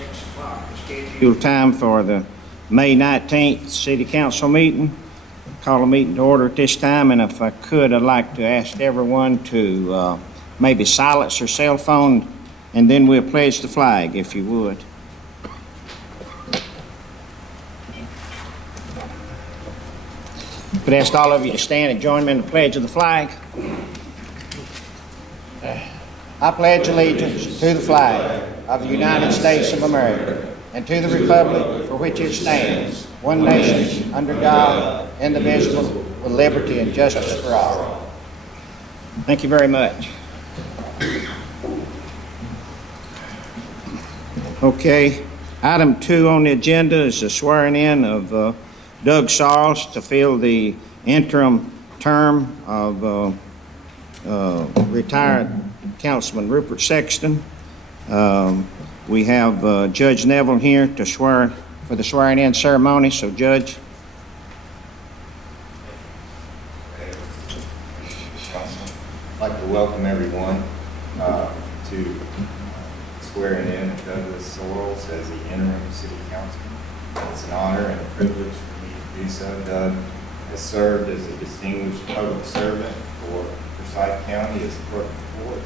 6 o'clock, the scheduled time for the May 19th City Council meeting. Call a meeting to order at this time, and if I could, I'd like to ask everyone to maybe silence their cell phone, and then we'll pledge the flag, if you would. Could ask all of you to stand and join me in the pledge of the flag. I pledge allegiance to the flag of the United States of America and to the republic for which it stands, one nation, under God, indivisible, with liberty and justice for all. Thank you very much. Okay, item 2 on the agenda is the swearing in of Doug Sarles to fill the interim term of retired Councilman Rupert Sexton. We have Judge Neville here to swear for the swearing in ceremony. So, Judge. I'd like to welcome everyone to swearing in Douglas Sarles as the interim city councilman. It's an honor and a privilege for me to do so. Doug has served as a distinguished public servant for Forsyth County as clerk of court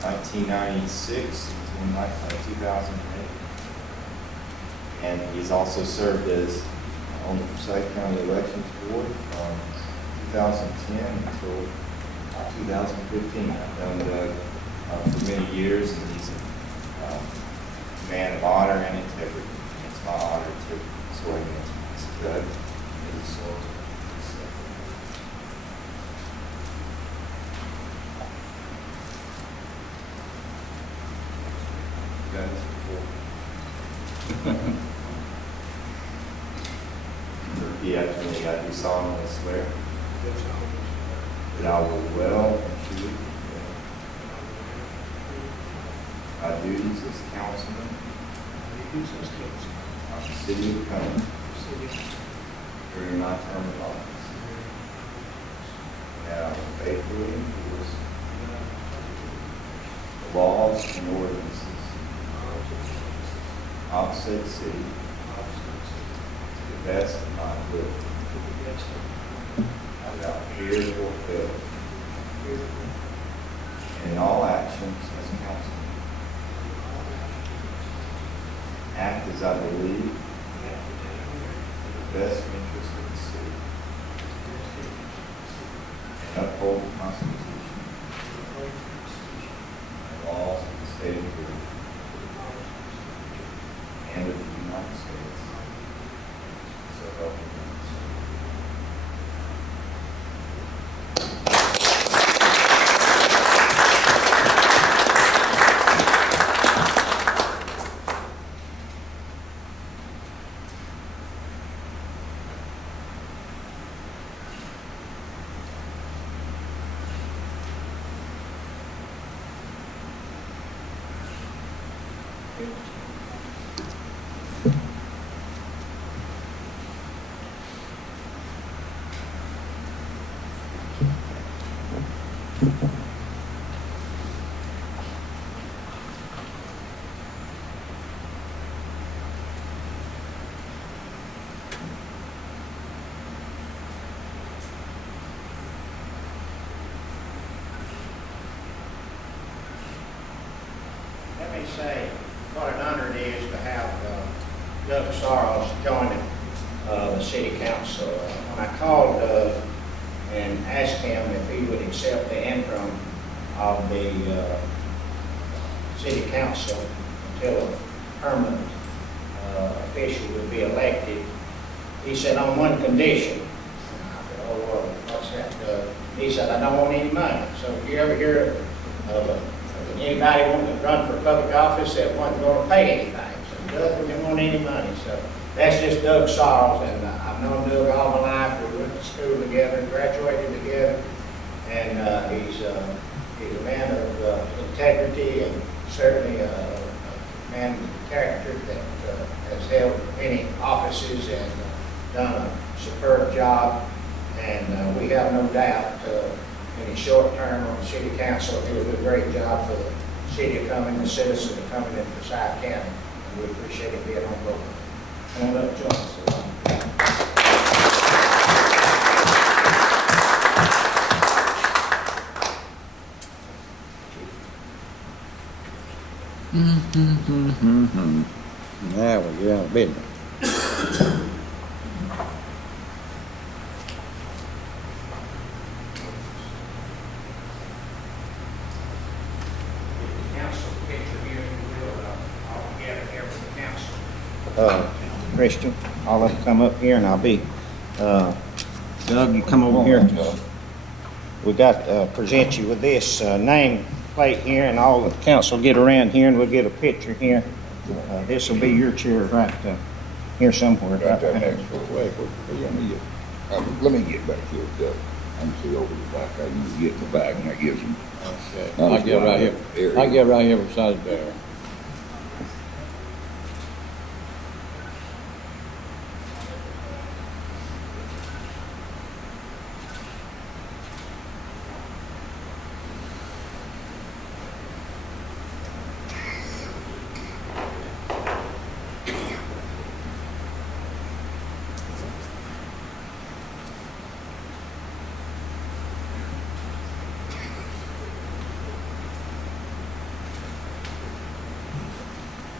1996 until 2008. And he's also served as on the Forsyth County Elections Board from 2010 until 2015. I've known Doug for many years, and he's a man of honor and integrity. It's my honor to swear him in. So Doug, please swear. Repeat after me. I do solemnly swear that I will well and truly fulfill my duties as councilman of the city of Cumming during my term of office. And I will faithfully enforce the laws and ordinances of said city to the best of my ability, without fear or fail, and in all actions as councilman, act as I believe in the best interest of the city, and uphold the Constitution and laws of the state of Georgia and of the United States. So help me God. Let me say what an honor it is to have Doug Sarles joining the city council. When I called and asked him if he would accept the interim of the city council until a permanent official would be elected, he said on one condition. I said, oh, well, what's that? He said, I don't want any money. So if you ever hear of anybody wanting to run for public office that wasn't going to pay anything, so Doug didn't want any money. So that's just Doug Sarles, and I've known Doug all my life. We went to school together, graduated together, and he's a man of integrity and certainly a man of character that has held many offices and done a superb job. And we have no doubt in his short term on the city council, he'll do a great job for the city of Cumming, the citizens of Cumming and Forsyth County. And We appreciate it being on board. Come on up, John. Now we're getting on business. Council picture here, if you will, all together here with the council. Christian, I'll let you come up here and I'll be, Doug, you come over here. We got, present you with this, name plate here, and all the council get around here and we'll get a picture here. This will be your chair right, here somewhere. Got that next door. Wait, let me get back here, Doug. I can see over the back. I can get in the back and that gives them. Okay. I get right here. I get right here beside the door.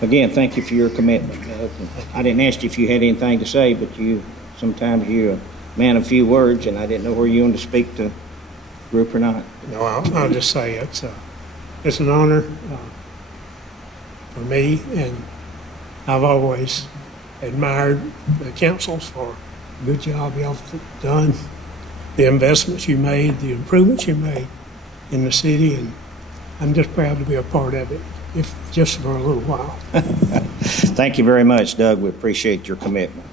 Again, thank you for your commitment. I didn't ask you if you had anything to say, but sometimes you're a man of few words, and I didn't know where you wanted to speak to the group or not. No, I'll just say it's an honor for me, and I've always admired the councils for the good job y'all have done, the investments you made, the improvements you made in the city, and I'm just proud to be a part of it, if just for a little while. Thank you very much, Doug. We appreciate your commitment.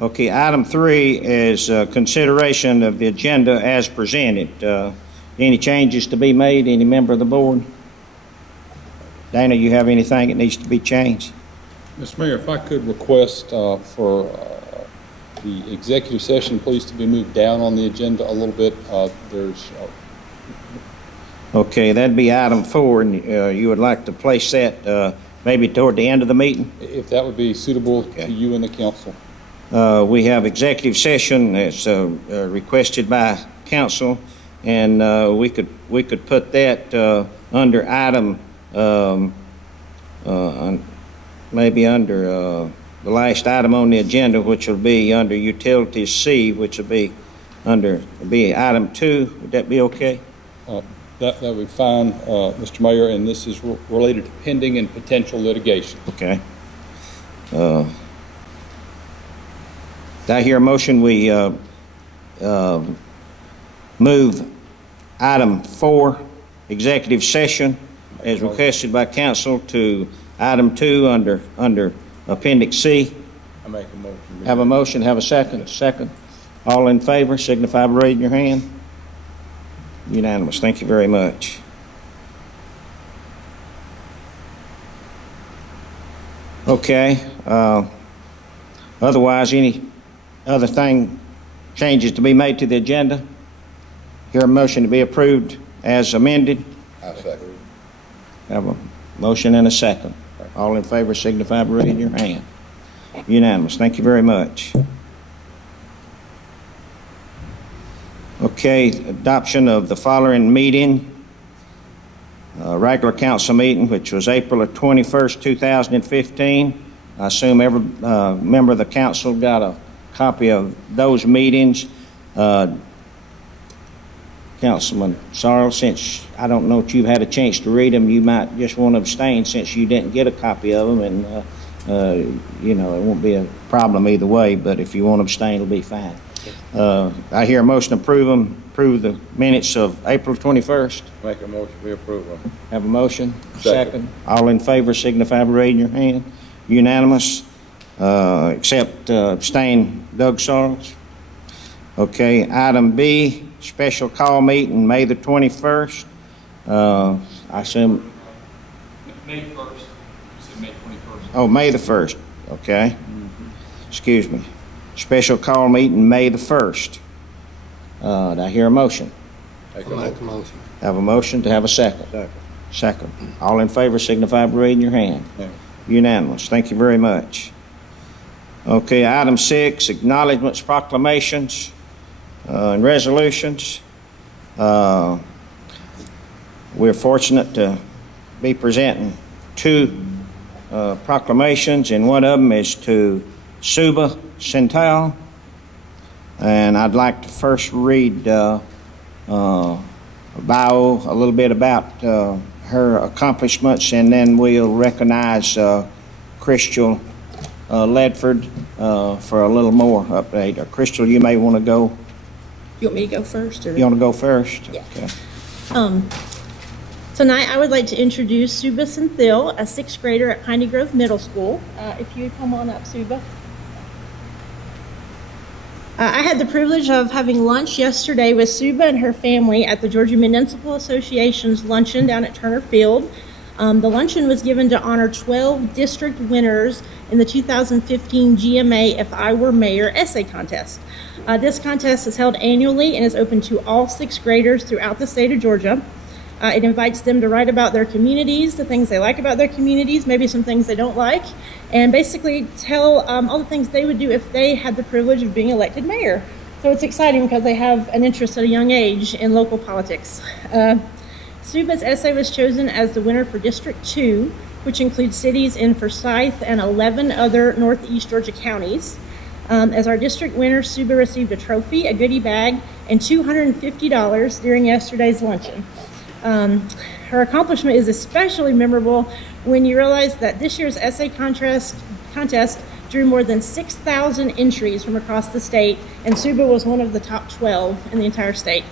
Okay, item 3 is consideration of the agenda as presented. Any changes to be made? Any member of the board? Dana, you have anything that needs to be changed? Mr. Mayor, if I could request for the executive session, please, to be moved down on the agenda a little bit. Okay, that'd be item 4, and you would like to place that maybe toward the end of the meeting? If that would be suitable Okay. to you and the council. We have executive session that's requested by council, and we could put that under item, maybe under the last item on the agenda, which will be under utilities C, which will be item 2. Would that be okay? That would be fine, Mr. Mayor, and this is related to pending and potential litigation. Okay. Do I hear a motion we move item 4, executive session, as requested by council, to item 2 under appendix C? I make a motion. Have a motion, have a second. Second. All in favor, signify by raising your hand. Unanimous. Thank you very much. Okay. Otherwise, any other changes to be made to the agenda? Hear a motion to be approved as amended? I second. Have a motion and a second. All in favor signify by raising your hand. Unanimous. Thank you very much. Okay, adoption of the following meeting. Regular council meeting, which was April 21st, 2015. I assume every member of the council got a copy of those meetings. Councilman Sarles, since I don't know if you've had a chance to read them, you might just want to abstain since you didn't get a copy of them, and it won't be a problem either way, but if you want to abstain, it'll be fine. I hear a motion to approve the minutes of April 21st. Make a motion, we approve them. Have a motion? Second. All in favor signify by raising your hand. Unanimous, except abstain Doug Sarles. Okay, item B, special call meeting, May the 21st. I assume, May 1st. You said May 21st. oh, May the 1st, okay. Excuse me. Special call meeting, May the 1st. Do I hear a motion? Make a motion. Have a motion to have a second. Second. All in favor signify by raising your hand. Unanimous. Thank you very much. Okay, item 6, acknowledgements, proclamations, and resolutions. We're fortunate to be presenting 2 proclamations, and one of them is to Suba Centel. And I'd like to first read a bio, a little bit about her accomplishments, and then we'll recognize Crystal Ledford for a little more update. Crystal, you may want to go. You want me to go first? Or? You want to go first? Yeah. Okay. Tonight, I would like to introduce Suba Cynthil, a 6th grader at Piney Grove Middle School. If you would come on up, Suba. I had the privilege of having lunch yesterday with Suba and her family at the Georgia Municipal Association's luncheon down at Turner Field. The luncheon was given to honor 12 district winners in the 2015 GMA If I Were Mayor essay contest. This contest is held annually and is open to all 6th graders throughout the state of Georgia. It invites them to write about their communities, the things they like about their communities, maybe some things they don't like, and basically tell all the things they would do if they had the privilege of being elected mayor. So it's exciting because they have an interest at a young age in local politics. Suba's essay was chosen as the winner for District 2, which includes cities in Forsyth and 11 other Northeast Georgia counties. As our district winner, Suba received a trophy, a goodie bag, and $250 during yesterday's luncheon. Her accomplishment is especially memorable when you realize that this year's essay contest drew more than 6,000 entries from across the state, and Suba was one of the top 12 in the entire state.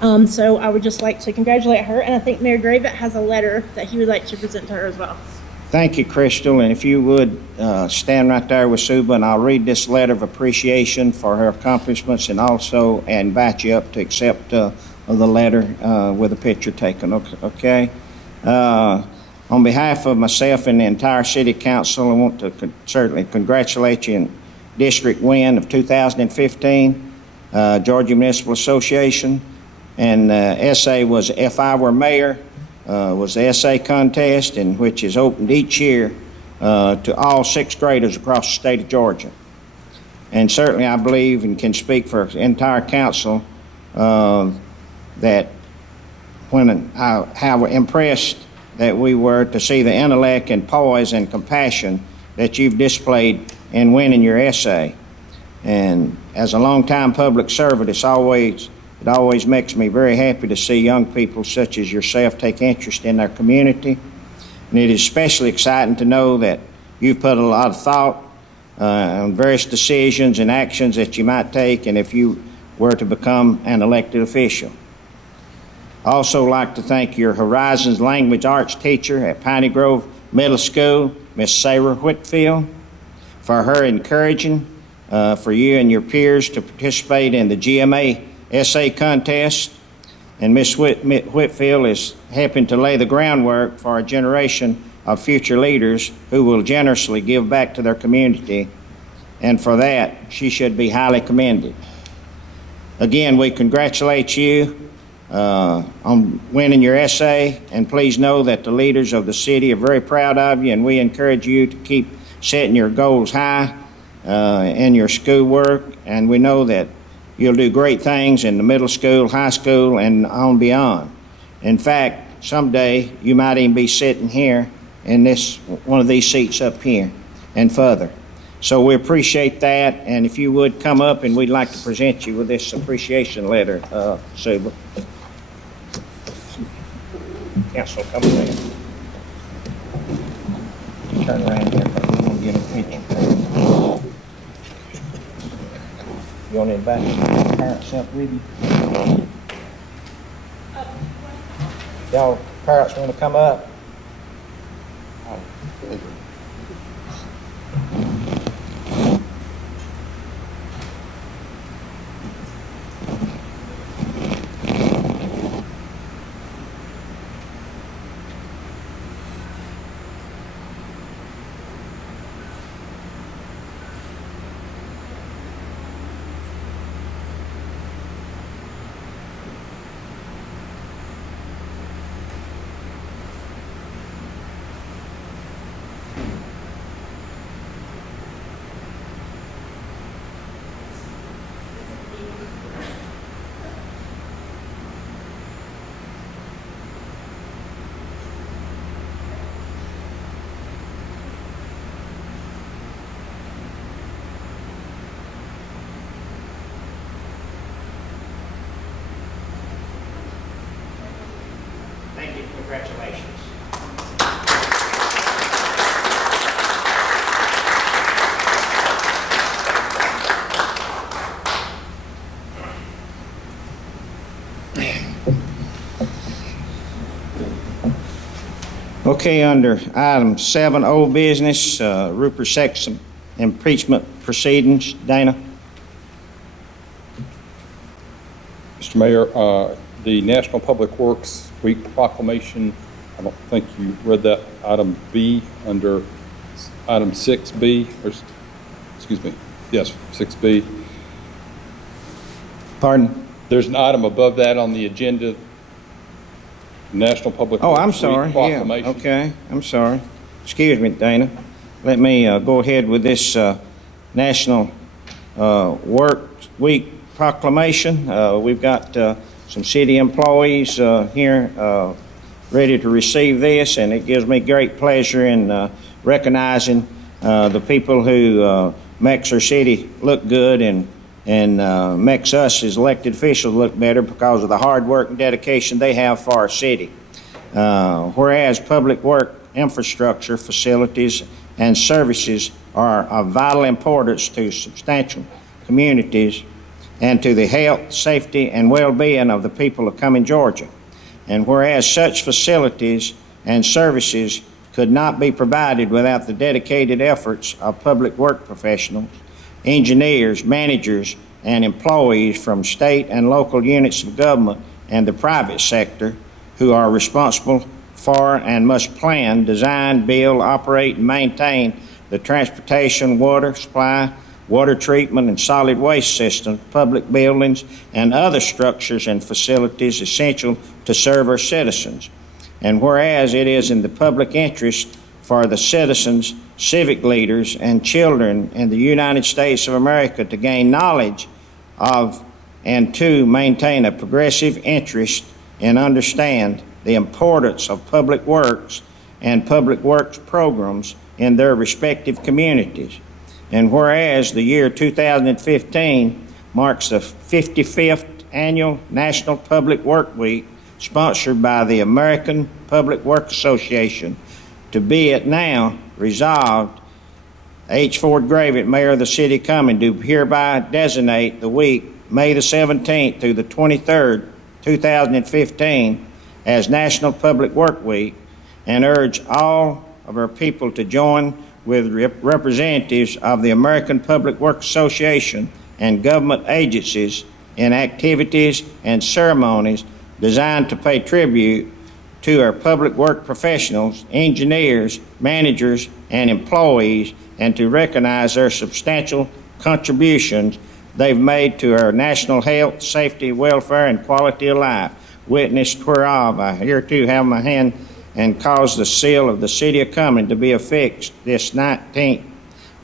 So I would just like to congratulate her, and I think Mayor Gravett has a letter that he would like to present to her as well. Thank you, Crystal, and if you would stand right there with Suba, and I'll read this letter of appreciation for her accomplishments, and also invite you up to accept the letter with a picture taken, okay? On behalf of myself and the entire City Council, I want to certainly congratulate you in District Win of 2015, Georgia Municipal Association, and essay was If I Were Mayor, was the essay contest, in which is opened each year to all 6th graders across the state of Georgia. And certainly I believe and can speak for the entire council that how impressed that we were to see the intellect and poise and compassion that you've displayed in winning your essay. And as a longtime public servant, it always makes me very happy to see young people such as yourself take interest in their community. And it is especially exciting to know that you've put a lot of thought on various decisions and actions that you might take, and if you were to become an elected official. I also like to thank your Horizons Language Arts teacher at Piney Grove Middle School, Miss Sarah Whitfield, for her encouraging for you and your peers to participate in the GMA essay contest. And Miss Whitfield is helping to lay the groundwork for a generation of future leaders who will generously give back to their community, and for that, she should be highly commended. Again, we congratulate you on winning your essay, and please know that the leaders of the city are very proud of you, and we encourage you to keep setting your goals high in your schoolwork, and we know that you'll do great things in the middle school, high school, and on beyond. In fact, someday you might even be sitting here in one of these seats up here and further. So we appreciate that, and if you would come up, and we'd like to present you with this appreciation letter, Suba. Council, come around. Turn around here, we want to get a picture. You want to invite your parents up with you? Y'all parents want to come up? Congratulations. Okay, under item 7, old business, Rupert Sexton impeachment proceedings. Dana? Mr. Mayor, the National Public Works Week proclamation, I don't think you read that, item B under item 6B, or, excuse me, yes, 6B. Pardon? There's an item above that on the agenda, National Public Oh, Works I'm Week sorry, yeah, proclamation. okay, I'm sorry. Excuse me, Dana. Let me go ahead with this National Work Week proclamation. We've got some city employees here ready to receive this, and it gives me great pleasure in recognizing the people who makes our city look good and makes us as elected officials look better because of the hard work and dedication they have for our city. Whereas public work infrastructure, facilities, and services are of vital importance to substantial communities and to the health, safety, and well-being of the people of Cumming, Georgia. And whereas such facilities and services could not be provided without the dedicated efforts of public work professionals, engineers, managers, and employees from state and local units of government and the private sector who are responsible for and must plan, design, build, operate, and maintain the transportation, water supply, water treatment, and solid waste systems, public buildings, and other structures and facilities essential to serve our citizens. And whereas it is in the public interest for the citizens, civic leaders, and children in the United States of America to gain knowledge of and to maintain a progressive interest and understand the importance of public works and public works programs in their respective communities. And whereas the year 2015 marks the 55th annual National Public Work Week sponsored by the American Public Works Association, to be it now resolved, H. Ford Gravett, Mayor of the City of Cumming, do hereby designate the week May the 17th through the 23rd, 2015, as National Public Work Week, and urge all of our people to join with representatives of the American Public Works Association and government agencies in activities and ceremonies designed to pay tribute to our public work professionals, engineers, managers, and employees, and to recognize their substantial contributions they've made to our national health, safety, welfare, and quality of life. Witnessed whereof, I hereto have my hand and cause the seal of the City of Cumming to be affixed this 19th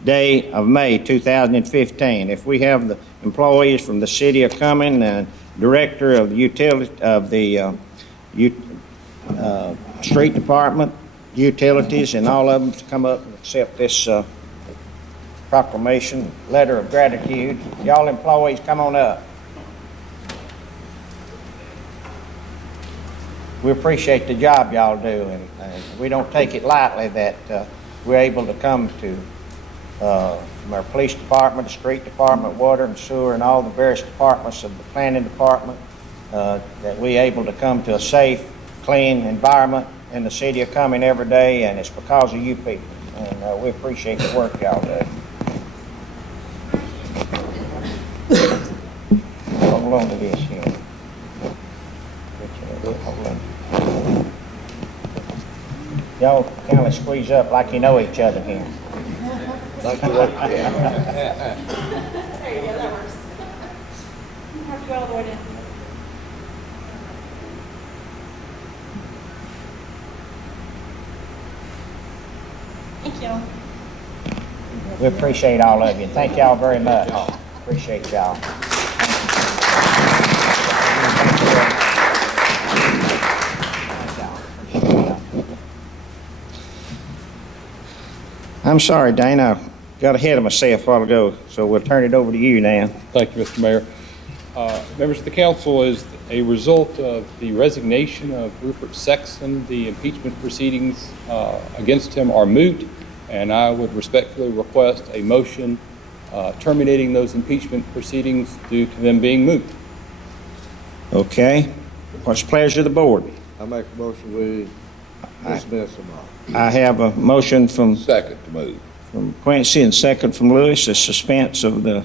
day of May 2015. If we have the employees from the City of Cumming, Director of the Utility of the Street Department, Utilities, and all of them to come up and accept this proclamation, letter of gratitude. Y'all employees, come on up. We appreciate the job y'all do, and we don't take it lightly that we're able to come to from our police department, the street department, water and sewer, and all the various departments of the planning department, that we're able to come to a safe, clean environment in the city of Cumming every day, and it's because of you people, and we appreciate the work y'all do. Hold on to this here. Hold on. Y'all kind of squeeze up like you know each other here. Like you like, There you go, that works. You have to go all the way down. Thank you. We appreciate all of you. Thank y'all very much. Appreciate y'all. I'm sorry, Dana. I got ahead of myself a while ago, so we'll turn it over to you now. Thank you, Mr. Mayor. Members of the council, as a result of the resignation of Rupert Sexton, the impeachment proceedings against him are moot, and I would respectfully request a motion terminating those impeachment proceedings due to them being moot. Okay. What's the pleasure of the board? I make a motion we dismiss them all. I have a motion from Second to move. Quincy and second from Lewis, the suspense of the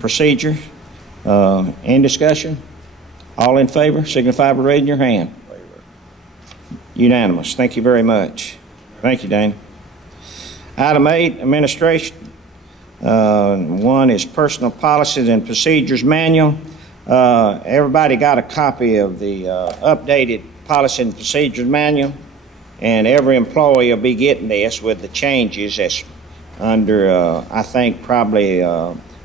procedure. Any discussion? All in favor, signify by raising your hand. Unanimous. Thank you very much. Thank you, Dana. Item 8, administration. 1 is personal policies and procedures manual. Everybody got a copy of the updated policy and procedures manual, and every employee will be getting this with the changes that's under, I think, probably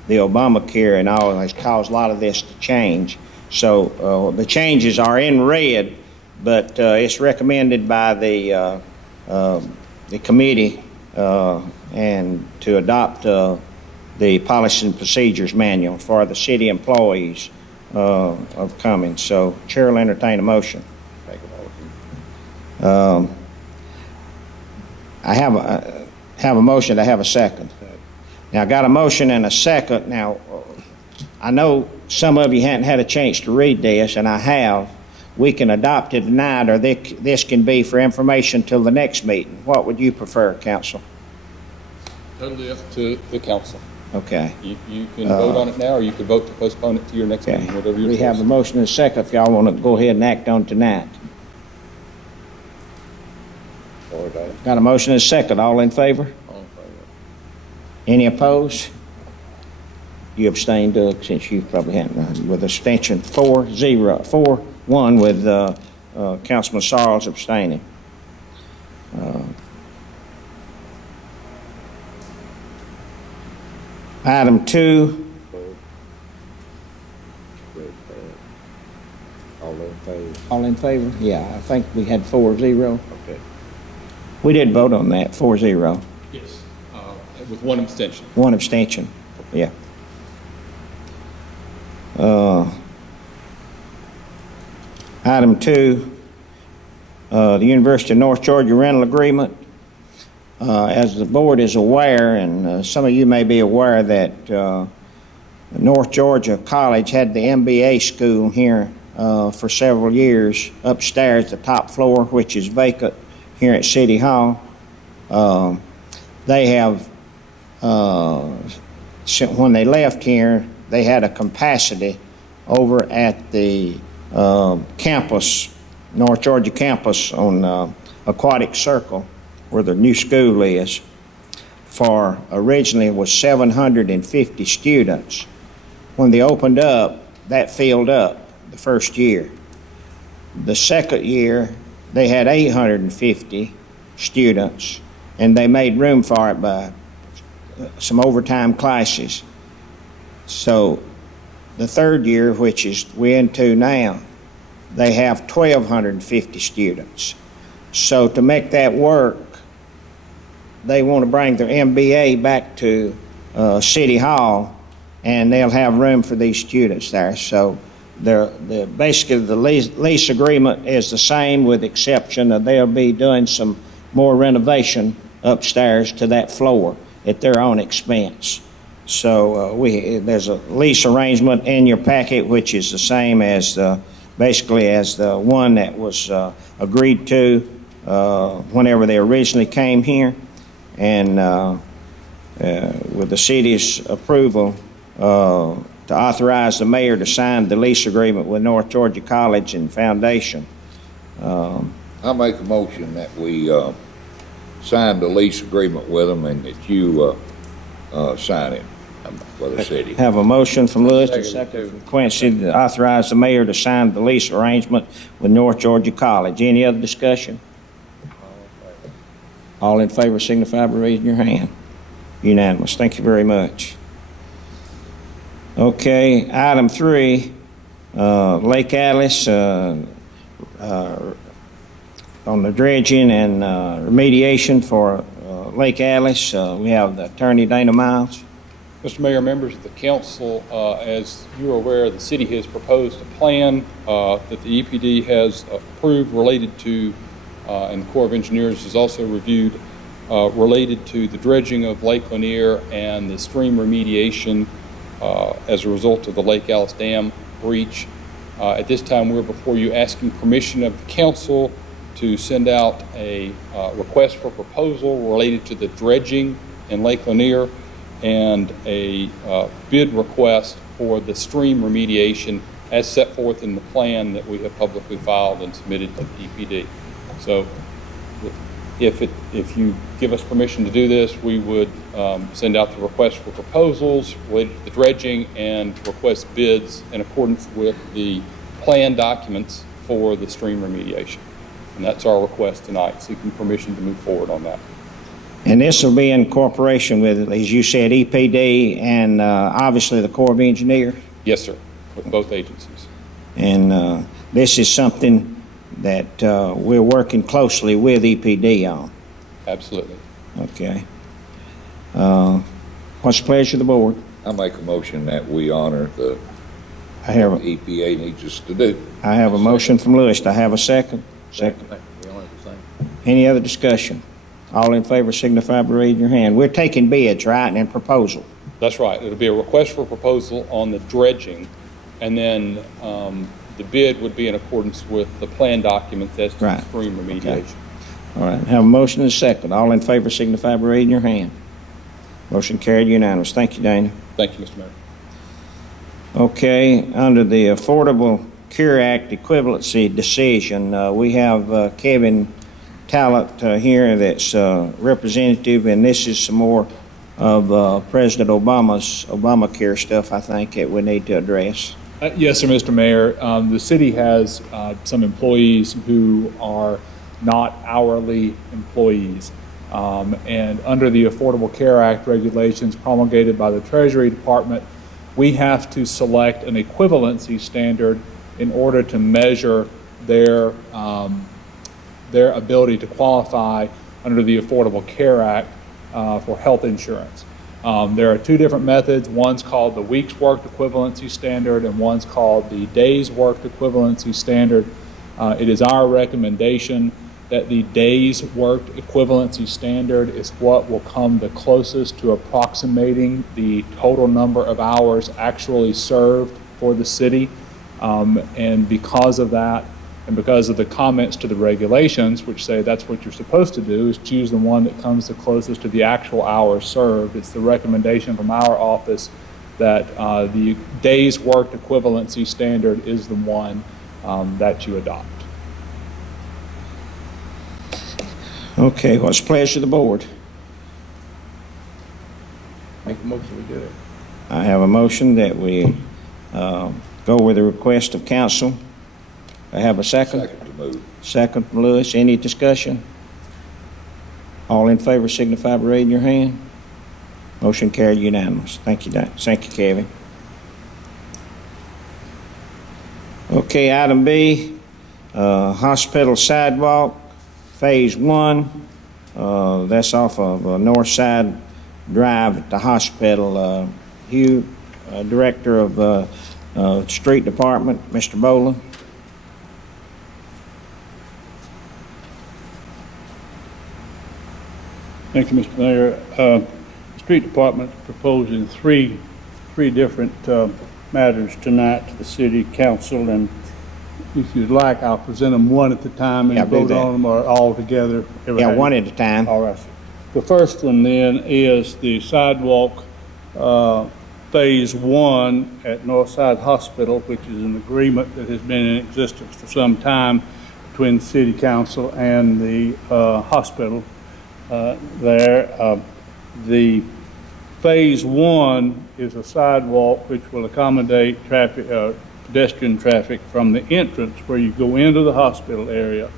the Obamacare and all has caused a lot of this to change. So the changes are in red, but it's recommended by the committee and to adopt the policy and procedures manual for the city employees of Cumming. So Chair will entertain a motion. Make a motion. I have a motion. I have a second. Now, I got a motion and a second. Now, I know some of you hadn't had a chance to read this, and I have. We can adopt it tonight, or this can be for information till the next meeting. What would you prefer, council? Totally up to the council. Okay. You can vote on it now, or you could vote to postpone it to your next Okay. meeting, whatever your We have a choice. motion and a second if y'all want to go ahead and act on tonight. Sorry, Dave. Got a motion and a second. All in favor? All in favor. Any opposed? You abstained, Doug, since you probably hadn't, with abstention 4-1 with Councilman Sarles abstaining. Item 2, All in favor. all in favor? Yeah, I think we had 4-0. Okay. We did vote on that, 4-0. Yes, with one abstention. One abstention, yeah. Item 2, the University of North Georgia rental agreement. As the board is aware, and some of you may be aware, that North Georgia College had the MBA school here for several years upstairs, the top floor, which is vacant here at City Hall. They have, when they left here, they had a capacity over at the campus, North Georgia campus on Aquatic Circle, where the new school is, for originally was 750 students. When they opened up, that filled up the first year. The second year, they had 850 students, and they made room for it by some overtime classes. So the third year, which is we're into now, they have 1,250 students. So to make that work, they want to bring their MBA back to City Hall, and they'll have room for these students there. So basically the lease agreement is the same, with the exception that they'll be doing some more renovation upstairs to that floor at their own expense. So there's a lease arrangement in your packet, which is the same as basically as the one that was agreed to whenever they originally came here. And with the city's approval, to authorize the mayor to sign the lease agreement with North Georgia College and Foundation. I make a motion that we sign the lease agreement with them and that you sign it for the city. Have a motion from Lewis and Second. second from Quincy to authorize the mayor to sign the lease arrangement with North Georgia College. Any other discussion? All in favor signify by raising your hand. Unanimous. Thank you very much. Okay, item 3, Lake Alice, on the dredging and remediation for Lake Alice. We have the attorney, Dana Miles. Mr. Mayor, members of the council, as you are aware, the city has proposed a plan that the EPD has approved related to, and the Corps of Engineers has also reviewed, related to the dredging of Lake Lanier and the stream remediation as a result of the Lake Alice Dam breach. At this time, we're before you asking permission of the council to send out a request for proposal related to the dredging in Lake Lanier and a bid request for the stream remediation as set forth in the plan that we have publicly filed and submitted to the EPD. So if you give us permission to do this, we would send out the request for proposals related to the dredging and request bids in accordance with the plan documents for the stream remediation. And that's our request tonight, seeking permission to move forward on that. And this will be in cooperation with, as you said, EPD and obviously the Corps of Engineers. Yes, sir, with both agencies. And this is something that we're working closely with EPD on. Absolutely. Okay. What's the pleasure of the board? I make a motion that we honor the I have, EPA needs us to do. I have a motion from Lewis. Do I have a second? Second. Any other discussion? All in favor signify by raising your hand. We're taking bids, right, and then proposal. That's right. It'll be a request for proposal on the dredging, and then the bid would be in accordance with the plan documents as to Right. the stream remediation. Okay. All right, have a motion and a second. All in favor signify by raising your hand. Motion carried unanimous. Thank you, Dana. Thank you, Mr. Mayor. Okay, under the Affordable Care Act equivalency decision, we have Kevin Talent here that's representative, and this is some more of President Obama's Obamacare stuff, I think, that we need to address. Yes, sir, Mr. Mayor. The city has some employees who are not hourly employees. And under the Affordable Care Act regulations promulgated by the Treasury Department, we have to select an equivalency standard in order to measure their ability to qualify under the Affordable Care Act for health insurance. There are two different methods. One's called the weeks worked equivalency standard, and one's called the days worked equivalency standard. It is our recommendation that the days worked equivalency standard is what will come the closest to approximating the total number of hours actually served for the city. And because of that, and because of the comments to the regulations, which say that's what you're supposed to do, is choose the one that comes the closest to the actual hours served. It's the recommendation from our office that the days worked equivalency standard is the one that you adopt. Okay, what's the pleasure of the board? Make a motion, we do it. I have a motion that we go with the request of council. I have a second. Second to move. Second from Lewis. Any discussion? All in favor signify by raising your hand. Motion carried unanimous. Thank you, thank you, Kevin. Okay, item B, hospital sidewalk, phase 1. That's off of North Side Drive at the hospital. Hugh, Director of Street Department, Mr. Boland. Thank you, Mr. Mayor. The Street Department is proposing three different matters tonight to the City Council, and if you'd like, I'll present them one at a time and Yeah, do vote that. on them or all together. Yeah, one at a time. All right. The first one then is the sidewalk Phase 1 at Northside Hospital, which is an agreement that has been in existence for some time between the City Council and the hospital there. The Phase 1 is a sidewalk which will accommodate traffic, pedestrian traffic from the entrance where you go into the hospital area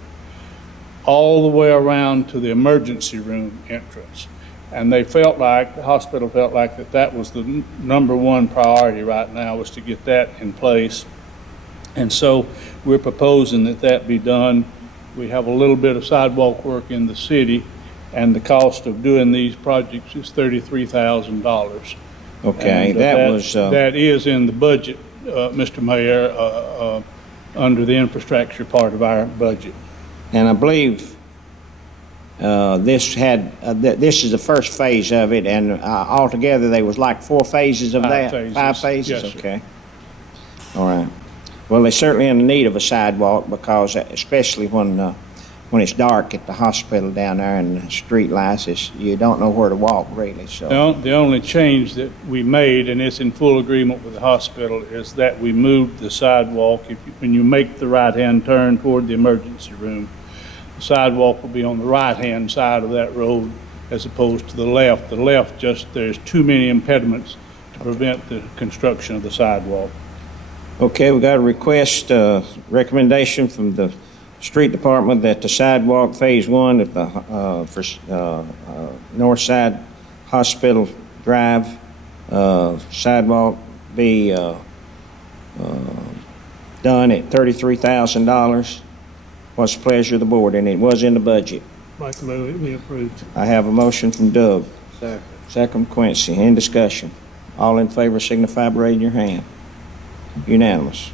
all the way around to the emergency room entrance. And they felt like, the hospital felt like that was the number one priority right now, was to get that in place. And so we're proposing that be done. We have a little bit of sidewalk work in the city, and the cost of doing these projects is $33,000. Okay, And, that was, That is in the budget, Mr. Mayor, under the infrastructure part of our budget. and I believe this is the first phase of it, and altogether there was like 4 phases of 5 that? phases. 5 phases? Yes, sir. Okay. All right. Well, they're certainly in need of a sidewalk because especially when it's dark at the hospital down there and the street lights, you don't know where to walk really, so. The only change that we made, and it's in full agreement with the hospital, is that we moved the sidewalk. When you make the right-hand turn toward the emergency room, the sidewalk will be on the right-hand side of that road as opposed to the left. The left, there's too many impediments to prevent the construction of the sidewalk. Okay, we got a request, recommendation from the street department that the sidewalk phase 1 at the north side hospital drive sidewalk be done at $33,000. What's the pleasure of the board? And it was in the budget. Like to move it be approved. I have a motion from Doug. Second. Second, Quincy. In discussion. All in favor signify by raising your hand. Unanimous.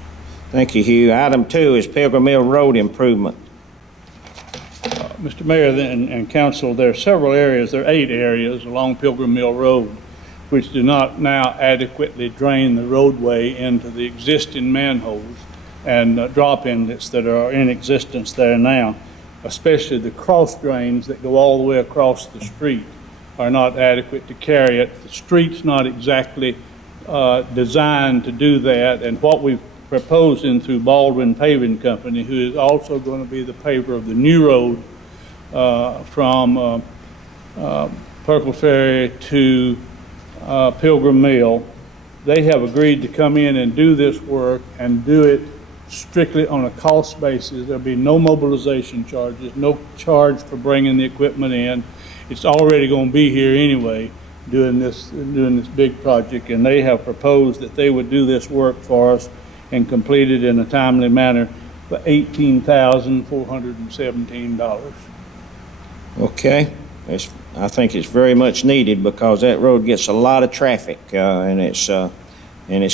Thank you, Hugh. Item 2 is Pilgrim Mill Road improvement. Mr. Mayor and Council, there are several areas, there are 8 areas along Pilgrim Mill Road which do not now adequately drain the roadway into the existing manholes and drop inlets that are in existence there now, especially the cross drains that go all the way across the street are not adequate to carry it. The street's not exactly designed to do that, and what we've proposing through Baldwin Paving Company, who is also going to be the paver of the new road from Perkle Ferry to Pilgrim Mill. They have agreed to come in and do this work and do it strictly on a cost basis. There'll be no mobilization charges, no charge for bringing the equipment in. It's already going to be here anyway doing this big project, and they have proposed that they would do this work for us and complete it in a timely manner for $18,417. Okay. I think it's very much needed because that road gets a lot of traffic, and it's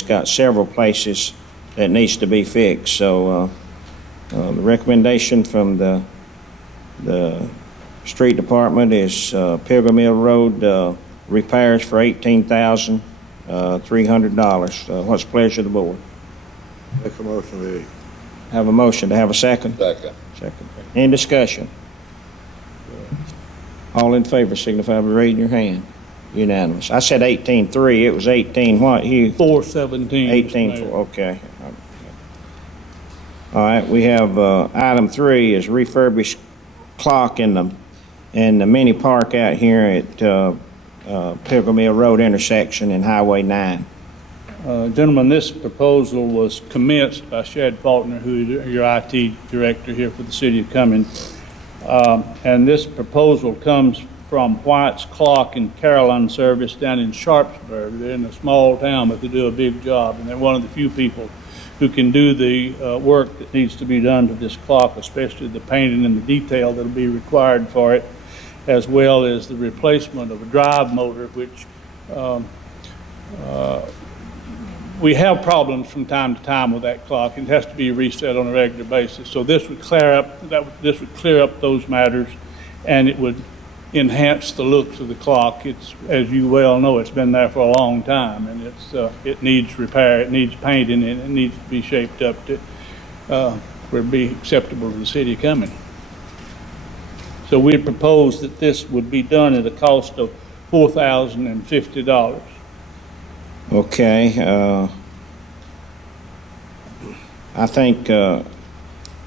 got several places that needs to be fixed. So the recommendation from the street department is Pilgrim Mill Road repairs for $18,300. What's the pleasure of the board? Make a motion, we. Have a motion to have a second? Second. Second. Any discussion? All in favor signify by raising your hand. Unanimous. I said 18-3. It was 18 what, Hugh? 417. 18-4, okay. All right, we have item 3 is refurbished clock in the mini park out here at Pilgrim Mill Road intersection and Highway 9. Gentlemen, this proposal was commenced by Shad Faulkner, who is your IT director here for the city of Cumming. And this proposal comes from White's Clock and Caroline Service down in Sharpsburg. They're in a small town, but they do a big job, and they're one of the few people who can do the work that needs to be done to this clock, especially the painting and the detail that will be required for it, as well as the replacement of a drive motor, which we have problems from time to time with that clock. It has to be reset on a regular basis. So this would clear up those matters, and it would enhance the looks of the clock. It's, as you well know, it's been there for a long time, and it needs repair, it needs painting, and it needs to be shaped up to where it be acceptable to the city of Cumming. So we propose that this would be done at a cost of $4,050. Okay, I think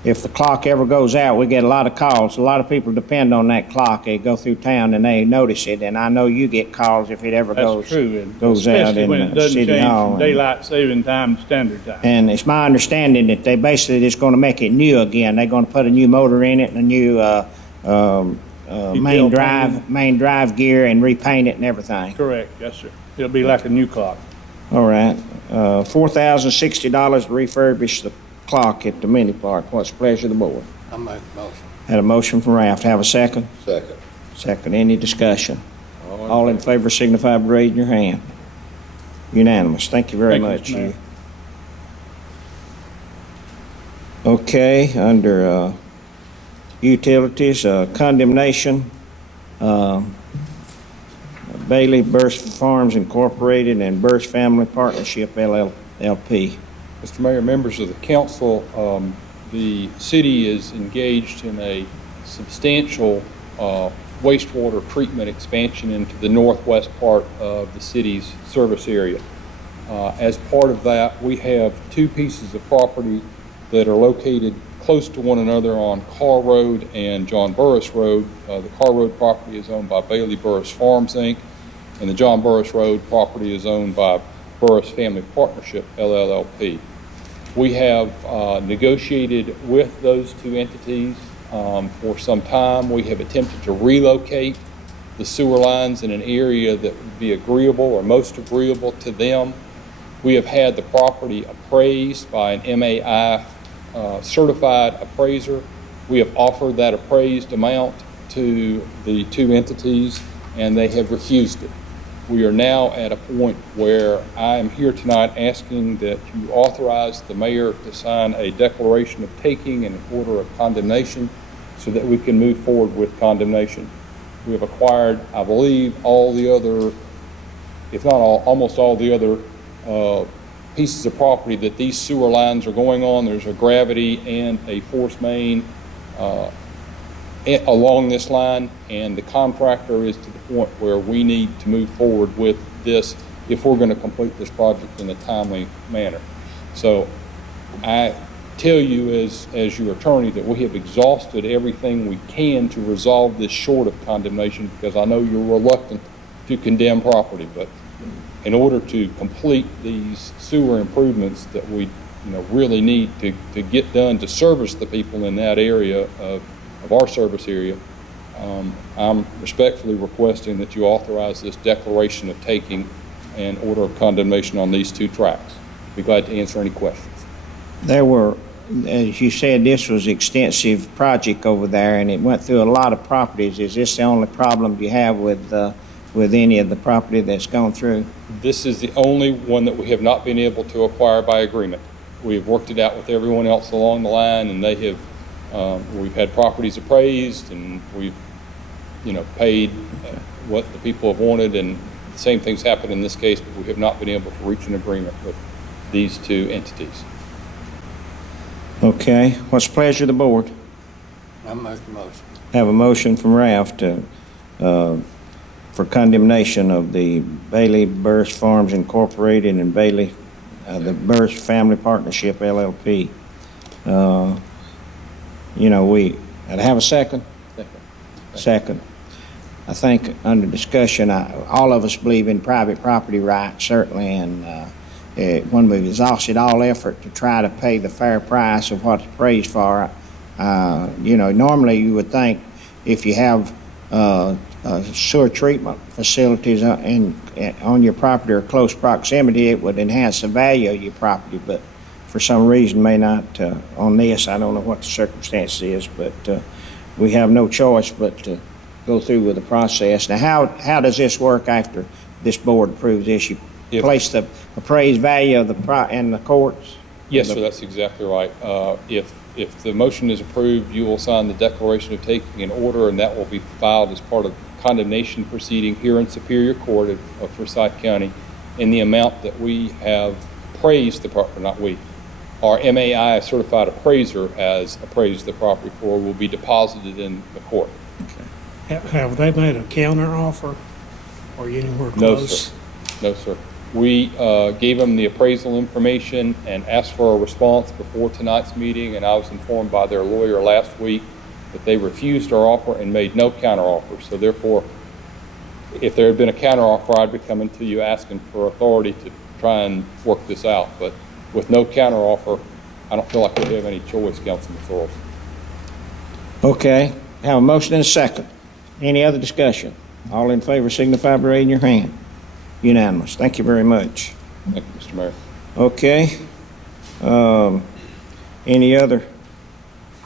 if the clock ever goes out, we get a lot of calls. A lot of people depend on that clock. They go through town and they notice it, and I know you get calls if it ever That's goes true, and goes out especially in when it the doesn't city change hall. from daylight saving time to standard time. And it's my understanding that they basically just going to make it new again. They're going to put a new motor in it and a new main drive gear and repaint it and everything. Correct, yes, sir. It'll be like a new clock. All right, $4,060 to refurbish the clock at the mini park. What's the pleasure of the board? I make a motion. Had a motion from Ralph. Have a second? Second. Second. Any discussion? All in favor signify by raising your hand. Unanimous. Thank you very Thank you, much. Mr. Mayor. Okay, under utilities, condemnation, Bailey Burst Farms Incorporated and Burst Family Partnership LLP. Mr. Mayor, members of the council, the city is engaged in a substantial wastewater treatment expansion into the northwest part of the city's service area. As part of that, we have two pieces of property that are located close to one another on Carr Road and John Burris Road. The Carr Road property is owned by Bailey Burris Farms, Inc., and the John Burris Road property is owned by Burris Family Partnership, LLP. We have negotiated with those two entities for some time. We have attempted to relocate the sewer lines in an area that would be agreeable or most agreeable to them. We have had the property appraised by an MAI certified appraiser. We have offered that appraised amount to the two entities, and they have refused it. We are now at a point where I am here tonight asking that you authorize the mayor to sign a declaration of taking and an order of condemnation so that we can move forward with condemnation. We have acquired, I believe, all the other, if not all, almost all the other pieces of property that these sewer lines are going on. There's a gravity and a force main along this line, and the contractor is to the point where we need to move forward with this if we're going to complete this project in a timely manner. So I tell you as your attorney that we have exhausted everything we can to resolve this short of condemnation, because I know you're reluctant to condemn property, but in order to complete these sewer improvements that we really need to get done to service the people in that area of our service area, I'm respectfully requesting that you authorize this declaration of taking and order of condemnation on these two tracts. Be glad to answer any questions. There were, as you said, this was an extensive project over there, and it went through a lot of properties. Is this the only problem you have with any of the property that's gone through? This is the only one that we have not been able to acquire by agreement. We have worked it out with everyone else along the line, and they have, we've had properties appraised, and we've, paid what the people have wanted, and the same things happened in this case, but we have not been able to reach an agreement with these two entities. Okay, what's the pleasure of the board? I make the motion. Have a motion from Ralph to, for condemnation of the Bailey Burris Farms Incorporated and Bailey, the Burris Family Partnership LLP. And have a second? Second. I think under discussion, all of us believe in private property rights, certainly, and when we've exhausted all effort to try to pay the fair price of what's appraised for, normally you would think if you have sewer treatment facilities on your property or close proximity, it would enhance the value of your property, but for some reason may not on this. I don't know what the circumstance is, but we have no choice but to go through with the process. Now, how does this work after this board approves this? You place the appraised value of in the courts? Yes, sir, that's exactly right. If the motion is approved, you will sign the declaration of taking an order, and that will be filed as part of condemnation proceeding here in Superior Court of Forsyth County. And the amount that we have appraised the property, not we, our MAI certified appraiser has appraised the property for, will be deposited in the court. Have they made a counter offer or anywhere No, close? sir. No, sir. We gave them the appraisal information and asked for a response before tonight's meeting, and I was informed by their lawyer last week that they refused our offer and made no counter offer. So therefore, if there had been a counter offer, I'd be coming to you asking for authority to try and work this out. But with no counter offer, I don't feel like we have any choice, Councilman Thorpe. Okay, have a motion and a second. Any other discussion? All in favor signify by raising your hand. Unanimous. Thank you very much. Thank you, Mr. Mayor. Okay. Any other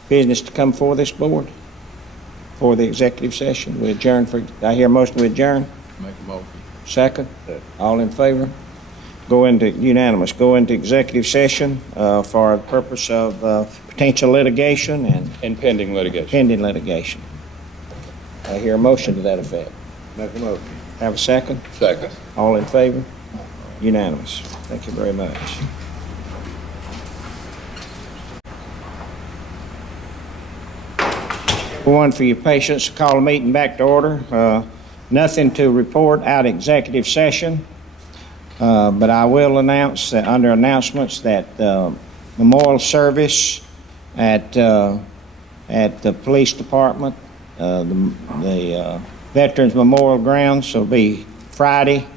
business to come before this board? For the executive session? We adjourn for, I hear a motion to adjourn. Make a motion. Second? All in favor? go into executive session for the purpose of potential litigation and pending litigation. pending litigation. I hear a motion to that effect. Make a motion. Have a second? Second. All in favor? Unanimous. Thank you very much. Everyone, for your patience, call the meeting back to order. Nothing to report out of executive session, but I will announce that under announcements that memorial service at the police department, the Veterans Memorial Grounds will be Friday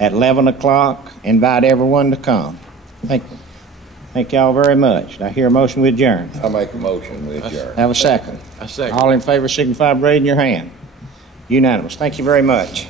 at 11 o'clock. Invite everyone to come. Thank y'all very much. I hear a motion to adjourn. I make a motion, we adjourn. Have a second. I second. All in favor signify by raising your hand. Unanimous. Thank you very much.